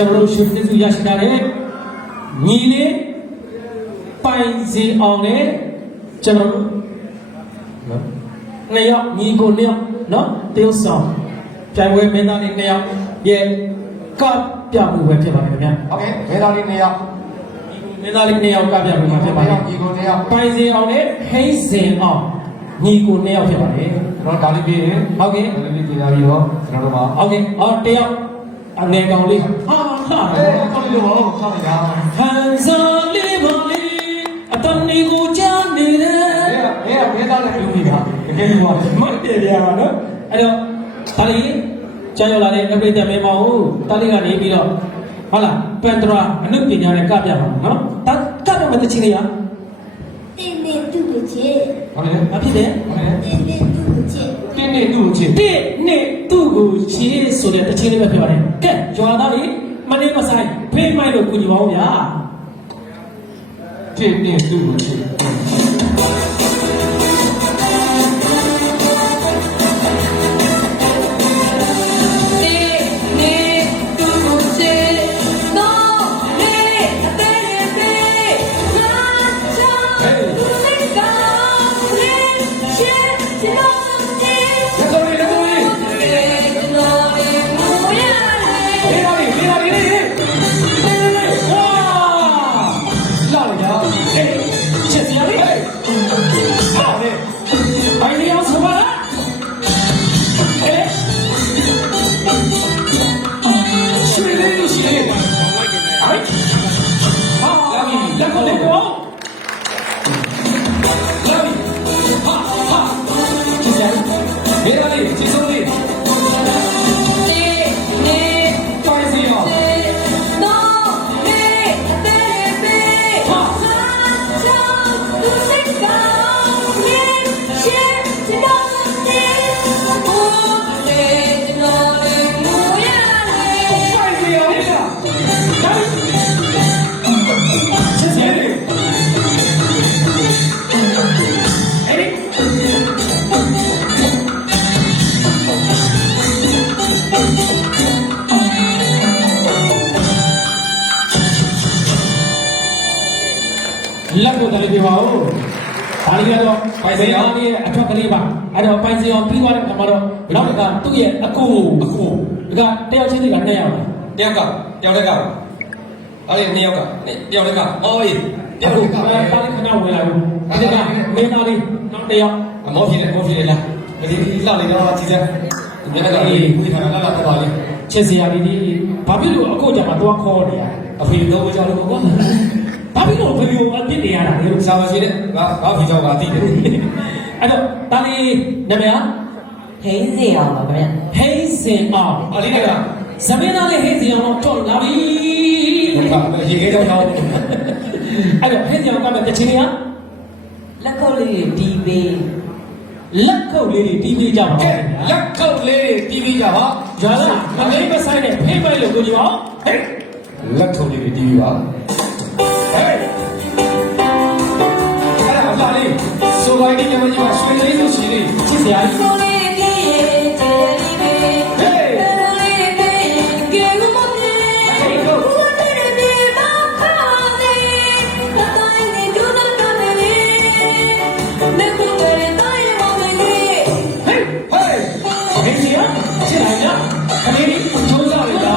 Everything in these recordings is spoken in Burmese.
ကျွန်တော်တို့ရွှေပြည်သူရရှိထားတဲ့ညီလေးပိုင်စီအောင်နဲ့ကျွန်တော်တို့နှစ်ယောက်ညီကိုနှစ်ယောက်နော်တရုတ်ဆောင်ပြိုင်ပွဲမင်းသားလေးနှစ်ယောက်ရဲ့ကပြမှုပဲဖြစ်ပါတယ်ခင်ဗျာโอเคမင်းသားလေးနှစ်ယောက်မင်းသားလေးနှစ်ယောက်ကပြမှုမှာဖြစ်ပါတယ်ညီကိုနှစ်ယောက်ပိုင်စီအောင်နဲ့ဟိစင်အောင်ညီကိုနှစ်ယောက်ဖြစ်ပါတယ်ကျွန်တော်ဒါလေးပြီးရင်ဟုတ်ကဲ့ဒါလေးပြီးကြပြီးတော့ကျွန်တော်တို့မှာဟုတ်ကဲ့တယောက်အနေကောင်လေးဟာကောင်းလို့ဘောကောင်းနေတာဟန်ဇာလေးပါလေးအတန်လေးကိုကြားနေတယ်မင်းသားလည်းပြုမိတာတကယ်လို့မတ်တယ်ပြရပါနော်အဲ့တော့ဒါလေးကြားရောက်လာတဲ့အပိတ်တမဲမဟုတ်တားလေးကနေပြီးတော့ဟုတ်လားပန်တရာအနုပညာနဲ့ကပြပါနော်တာကပြမတဲ့ချင်းလေးရတင်းနေတူကိုချေဟုတ်တယ်မဖြစ်တယ်တင်းနေတူကိုချေတင်းနေတူကိုချေတင်းနေတူကိုချေဆိုတဲ့တချင်းလေးပဲပြောပါတယ်ကဲကျွာသားလေးမနေမဆိုင်ဖေးမိုက်လို့ကူညီပါဦးဗျာတင်းနေတူကိုချေလက်ကိုတလေးပြပါဦးဒါလေးကတော့ပိုင်စင်အောင်ရဲ့အထွက်ကလေးပါအဲ့တော့ပိုင်စင်အောင်ပြီးသွားတဲ့အခါမှာတော့နောက်ကသူ့ရဲ့အကူဒါကတယောက်ချင်းတွေက2ယောက်တယောက်ကတယောက်တက်ကအဲ့ဒီ2ယောက်ကတယောက်တက်ကအော်ရေးတယောက်ကတားလေးခဏဝင်လာဘူးဒီကမင်းသားလေးနောက်တယောက်မောဖြစ်တယ်လားဒီလှလေးတော့ကြည့်စမ်းမျက်နှာကလေးဝိထားတာလာတော့လေချစ်စရာလေးဘာဖြစ်လို့အခုကြမှာတော့ခေါ်နေရအဖေတော့ကြောက်လို့ပေါ့ဘာဖြစ်လို့ဘယ်လိုအဖြစ်နေရတာလဲစာမရှိနဲ့ငါဖေကြောင့်ငါသိတယ်အဲ့တော့တားလေးနာမည်ဟိန်းစင်အောင်ပါဗျာဟိန်းစင်အောင်အလေးကဇမင်းသားလေးဟိန်းစင်အောင်တော့လာပြီရေခဲကြောင့်အဲ့တော့ဟိန်းစင်အောင်ကမှတချင်လေးကလက်ခုပ်လေးတီးပေးလက်ခုပ်လေးတီးပေးကြပါလက်ခုပ်လေးတီးပေးကြပါရွာလားမလေးမဆိုင်နဲ့ဖိမိုက်လို့ကိုကြီးပါဟဲ့လက်ခုပ်လေးတီးပေးပါဟဲ့အဲ့ဒါလာလေးဆိုလိုက်ဒီမှာရွှေလေးလို့ရှိလေးချစ်စရာဆိုလေးပြေးကျေးလေးဟေးလေးပြေးကဲလို့မပြေးဘူးတဲ့ဒီမှာခါလေးကတိုင်းနေဒူနာကမယ်လက်ကိုတည်းတိုင်းမမလေးဟေးဟေးဒီရချစ်လိုက်ရခလေးကြီးချုံးစားလိုက်တာ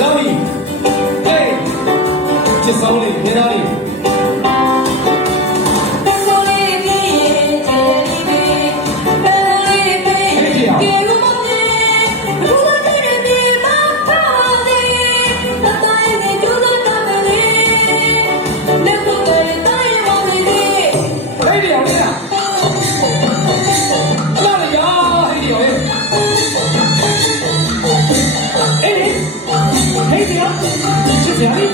Love you. Hey, just only, you know it. ချစ်စရာလေး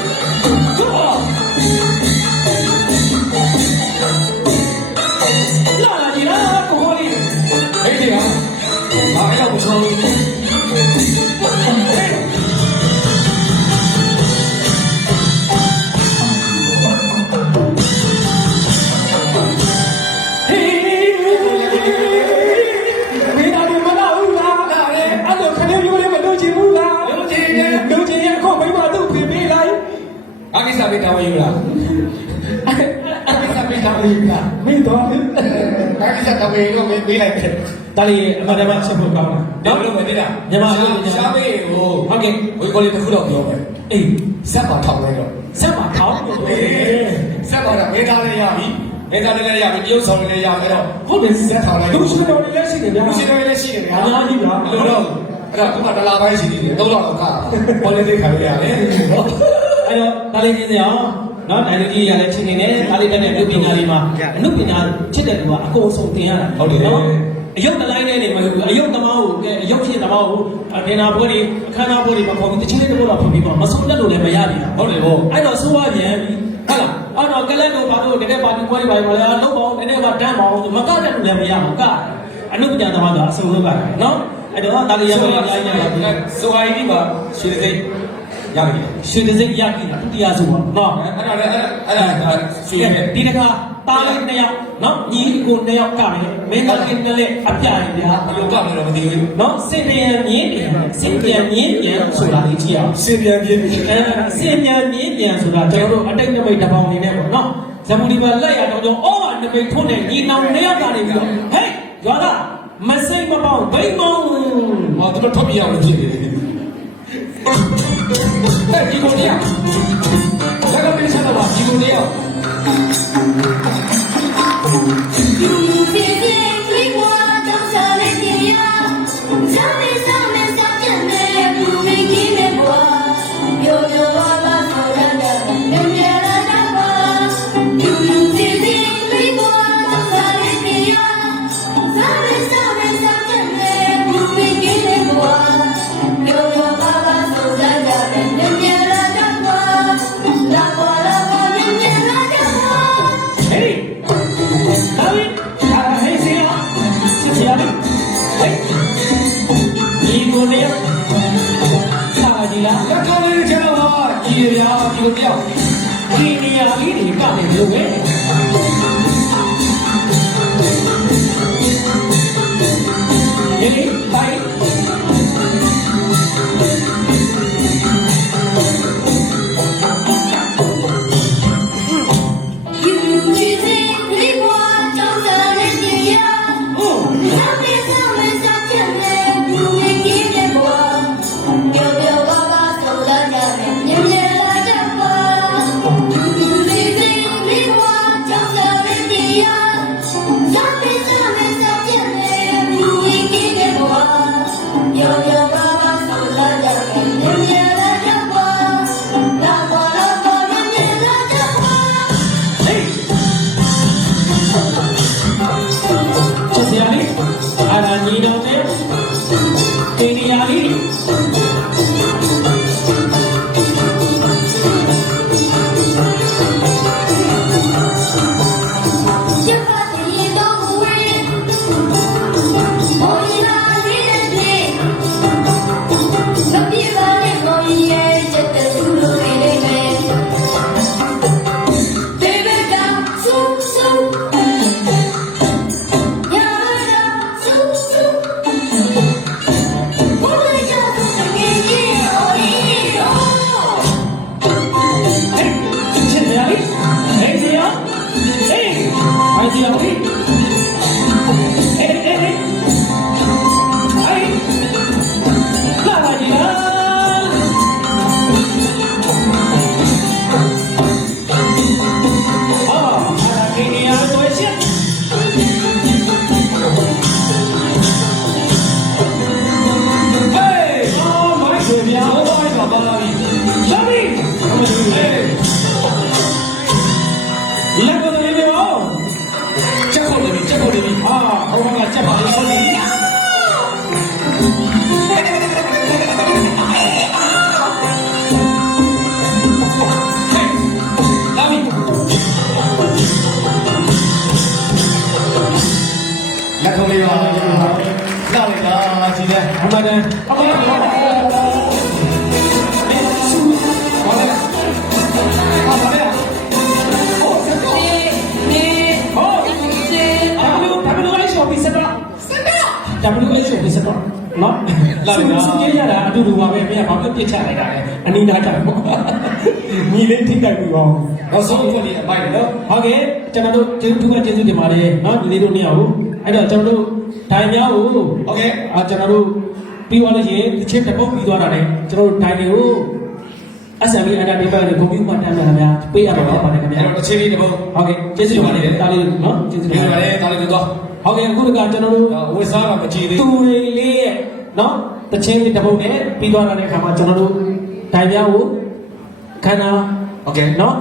ပေးတောင်းယူလားကိစ္စပေးတောင်းယူလား မင်းတော့ ကိစ္စတောင်းယူလို့ပေးလိုက်တယ် ဒါလေးအမှန်တမ်းချက်ဖို့ကောင်းတာ နော်ဘယ်လိုမသိလား မြန်မာအလုပ် ရှားပေးကို ဟုတ်ကဲ့ ဝေကိုလေးတစ်ခုတော့ပြောမယ် အေး ဆက်ပါထောက်လိုက်တော့ ဆက်ပါထောင်းလို့ ဆက်ပါတော့မေးသားလေးရပြီမေးသားလေးလည်းရပြီတရုပ်ဆောင်လေးလည်းရမယ်တော့ ဟုတ်တယ် ဆက်ထောက်လိုက် သူရှိတော်လေးလည်းရှိတယ်ဗျာ လူရှိတော်လေးရှိတယ်ဗျာ အများကြီးပါ ဘယ်လိုတော့အဲ့ဒါခုမှတလားပိုင်းရှိသေးတယ်3လောက်တော့ခါပေါ်လေးသိခါလို့ရတယ် အဲ့တော့ဒါလေးချင်းစအောင်နော်ဒါလေးကြီးရလည်းချင်းနေတယ်ဒါလေးတဲ့လူပညာလေးမှာအနုပညာချစ်တဲ့လူကအကုန်ဆုံးတင်ရတာအယုတ်တလိုင်းနဲ့နေမဟုတ်ဘူးအယုတ်သမားကိုအယုတ်ဖြစ်သမားကိုဒေနာဘွဲတွေအခမ်းအနားဘွဲတွေမှာပေါ်ပြီးတချင်းလေးတစ်ခုတော့ဖြစ်ပြီးတော့မဆုံးလက်လို့လည်းမရပြီဟုတ်တယ်ဟုတ်အဲ့တော့ဆိုးရပြန်ပြီဟုတ်လားအဲ့တော့ကလက်တို့ဘာလို့တကယ်ပါတီဘွဲတွေပါလဲလုံးပေါင်းနည်းနည်းမှတန်းပေါင်းမကောက်တဲ့လူလည်းမရဘူးကအနုပညာသမားကအဆုံးဆုံးပါနော်အဲ့တော့ဒါလေးရပါလိုက်နေတယ် ဆိုအိုင်ဒီမှာရွှေစိတ်ရပြီ ရွှေတစိမ့်ရပြီဒုတိယဆိုပါနော် အဲ့ဒါလည်းအဲ့ဒါရွှေရဲ့ ဒီတခါတားလေး2ယောက်နော်ညီကို2ယောက်ကမယ်မင်းသားကလည်းအပြိုင်ဗျာ ဘယ်လိုကမလို့မသိဘူး နော်စင်ပြန်မြင်းပြန်စင်ပြန်မြင်းပြန်ဆိုတာလေးကြည့်အောင် ရှင်ပြန်ပြင်းပြီ စင်ပြန်မြင်းပြန်ဆိုတာကျွန်တော်တို့အတိတ်နမိတ်တစ်ပေါင်းနေနဲ့ပေါ့နော်ဇမူဒီပါလက်ရတော့အော်နမိတ်ထွန်းတဲ့ညီနောင်2ယောက်ကနေပြီးတော့ဟေးရွာသားမစိမ့်မပေါင်းဘိန်းမောင်း ဟောတို့ထွက်ပြရအောင်ဖြစ်နေတယ်အဲ့ဒီကိုတရားလက်ကပေးချတာပါဒီကိုတရား You feel it, we want to tell it to you. Tell me something, something that you make it more. You're all so that you feel it, we want to tell it to you. Tell me something, something that you make it more. You're all so that WHO ပြစတော့နော်လာလာစုကြည့်ရတာအတူတူပါပဲမင်းကဘာဖြစ်ပြစ်ချလိုက်တာလဲအနီးနားတာပေါ့ ညီလေးထိတိုက်ပြီးတော့ နောက်ဆုံးအခွင့်အရေးအမိုက်တယ်နော် ဟုတ်ကဲ့ကျွန်တော်တို့ကျေးဇူးတင်ပါတယ်နော်ညီလေးတို့နှစ်ယောက်ကိုအဲ့တော့ကျွန်တော်တို့ဒိုင်များကို ဟုတ်ကဲ့ ကျွန်တော်တို့ပြီးသွားလို့ရှိရင်တစ်ချက်တစ်ပုတ်ပြီးသွားတာနဲ့ကျွန်တော်တို့ဒိုင်တွေကို SME အန်တာတေးပါနဲ့ကွန်ပျူတာတန်းများပေးရတော့ပါတယ်ခင်ဗျာ အဲ့တော့တစ်ချိန်လေးတစ်ပုံ ဟုတ်ကဲ့ကျေးဇူးတင်ပါတယ်တားလေးနော်ကျေးဇူးတင် ပြန် ပါ ပါ တယ် လေတားလေးတော့ ဟုတ်ကဲ့အခုတကကျွန်တော်တို့ ဝစ်စားကမကြည့်သေး သူတွေလေးရဲ့နော်တစ်ချင်းတစ်ပုတ်နဲ့ပြီးသွားတဲ့အခါမှာကျွန်တော်တို့ဒိုင်များကိုခန္ဓာ โอเค နော်